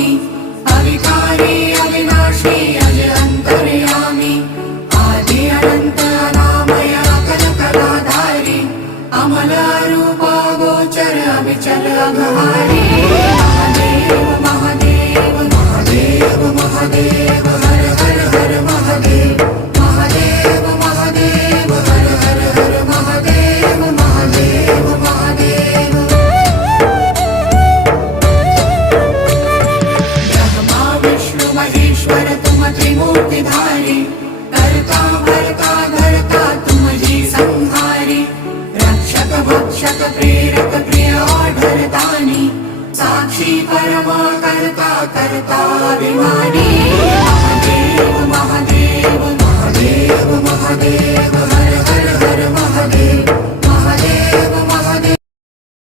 स्वामी अविकारी अविनाशी अज अंतर्यामी आदि अनंत अनामय अकल कलाधारी अमल रूप गोचर अविचल अघहारी महादेव महादेव महादेव महादेव हर हर हर महादेव महादेव महादेव हर हर हर महादेव महादेव महादेव ब्रह्मा विष्णु महेश्वर तुम त्रिमूर्तिधारी कर्ता भर्ता धर्ता तुम जी संहारी रक्षक भक्षक प्रेरक प्रिय आढरतानी साक्षी परमा कर्ता कर्ता अभिमानी